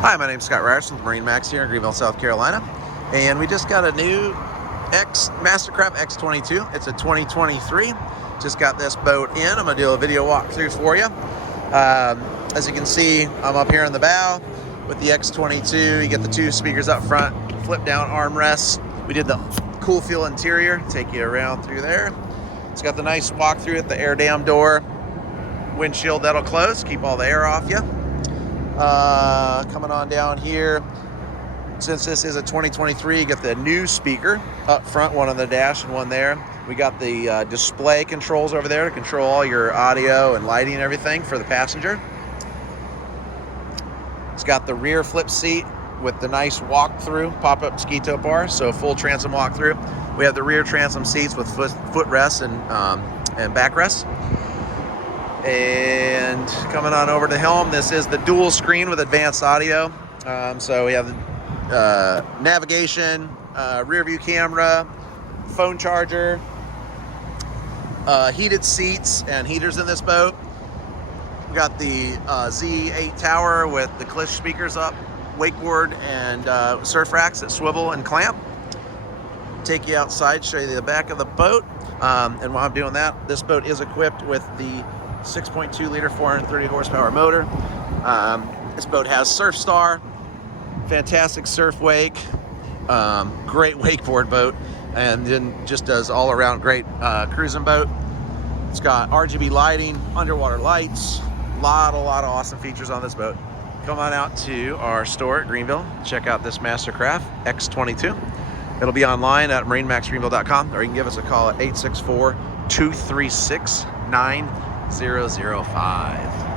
Hi, my name's Scott Ryerson with MarineMax here in Greenville, South Carolina. And we just got a new MasterCraft X22. It's a 2023. Just got this boat in. I'm going to do a video walkthrough for you. As you can see, I'm up here in the bow with the X22. You get the two speakers up front, flip down armrests. We did the cool feel interior, take you around through there. It's got the nice walkthrough at the air dam door. Windshield that'll close, keep all the air off you. Coming on down here, since this is a 2023, you get the new speaker up front, one on the dash and one there. We got the display controls over there to control all your audio and lighting and everything for the passenger. It's got the rear flip seat with the nice walk-through pop-up ski tow bar, so full transom walk-through. We have the rear transom seats with footrests and backrests. And coming on over to the helm, this is the dual screen with advanced audio. So we have navigation, rear view camera, phone charger, heated seats and heaters in this boat. We got the Z8 tower with the Cliff speakers up, wakeboard and surf racks that swivel and clamp. Take you outside, show you the back of the boat. And while I'm doing that, this boat is equipped with the 6.2 liter 430 horsepower motor. This boat has Surf Star, fantastic surf wake, great wakeboard boat, and then just does all around great cruising boat. It's got RGB lighting, underwater lights, a lot of awesome features on this boat. Come on out to our store at Greenville, check out this MasterCraft X22. It'll be online at MarineMaxGreenville.com, or you can give us a call at 864-236-9005.